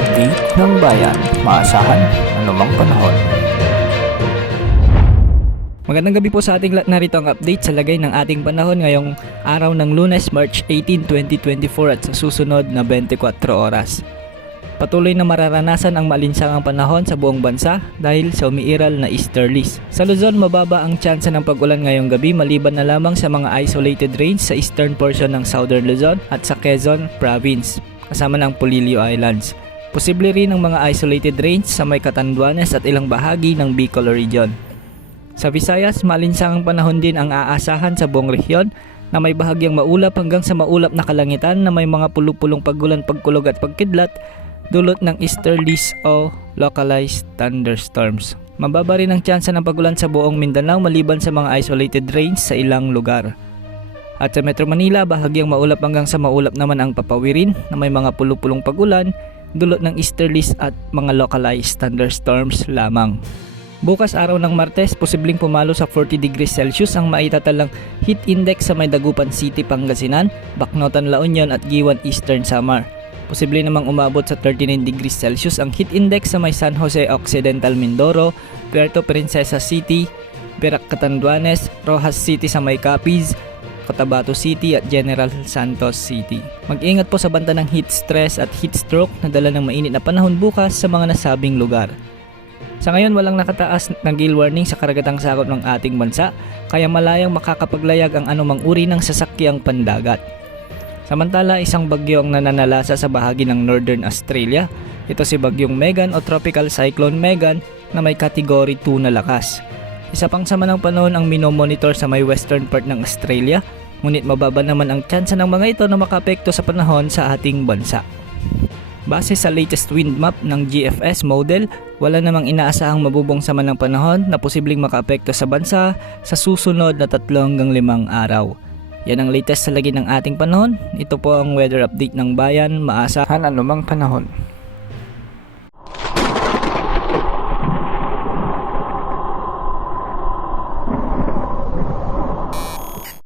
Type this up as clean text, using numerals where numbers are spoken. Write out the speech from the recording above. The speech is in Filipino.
update ng bayan, maasahan anumang panahon. Magandang gabi po sa ating lahat, narito ang update sa lagay ng ating panahon ngayong araw ng Lunes, March 18, 2024 at sa susunod na 24 oras. Patuloy na mararanasan ang malinsangang panahon sa buong bansa dahil sa umiiral na easterlies. Sa Luzon, mababa ang tsansa ng pag-ulan ngayong gabi maliban na lamang sa mga isolated rains sa eastern portion ng Southern Luzon at sa Quezon Province, kasama ng Polillo Islands. Posible rin ang mga isolated rains sa may Catanduanes at ilang bahagi ng Bicol Region. Sa Visayas, malinsangang panahon din ang aasahan sa buong rehiyon na may bahagyang maulap hanggang sa maulap na kalangitan na may mga pulupulong pagulan, pagkulog at pagkidlat dulot ng easterlies o localized thunderstorms. Mababa rin ang tsansa ng pagulan sa buong Mindanao maliban sa mga isolated rains sa ilang lugar. At sa Metro Manila, bahagyang maulap hanggang sa maulap naman ang papawirin na may mga pulupulong pagulan dulot ng easterlies at mga localized thunderstorms lamang. Bukas araw ng Martes, posibleng pumalo sa 40 degrees Celsius ang maitatalang heat index sa may Dagupan City, Pangasinan, Bacnotan, La Union at Giwan, Eastern Samar. Posible namang umabot sa 39 degrees Celsius ang heat index sa may San Jose Occidental, Mindoro, Puerto Princesa City, Verac, Catanduanes, Rojas City sa may Capiz, Cotabato City at General Santos City. Mag-ingat po sa banta ng heat stress at heat stroke na dala ng mainit na panahon bukas sa mga nasabing lugar. Sa ngayon, walang nakataas na gale warning sa karagatang sakop ng ating bansa, kaya malayang makakapaglayag ang anumang uri ng sasakyang pandagat. Samantala, isang bagyo ang nananalasa sa bahagi ng Northern Australia. Ito si Bagyong Megan o Tropical Cyclone Megan na may Category 2 na lakas. Isa pang sama ng panahon ang minomonitor sa may western part ng Australia, ngunit mababa naman ang tsansa ng mga ito na makaapekto sa panahon sa ating bansa. Base sa latest wind map ng GFS model, wala namang inaasahang mabubong sama ng panahon na posibleng makaapekto sa bansa sa susunod na 3 hanggang 5 araw. Yan ang latest sa lagi ng ating panahon. Ito po ang weather update ng bayan, maasahan anumang panahon.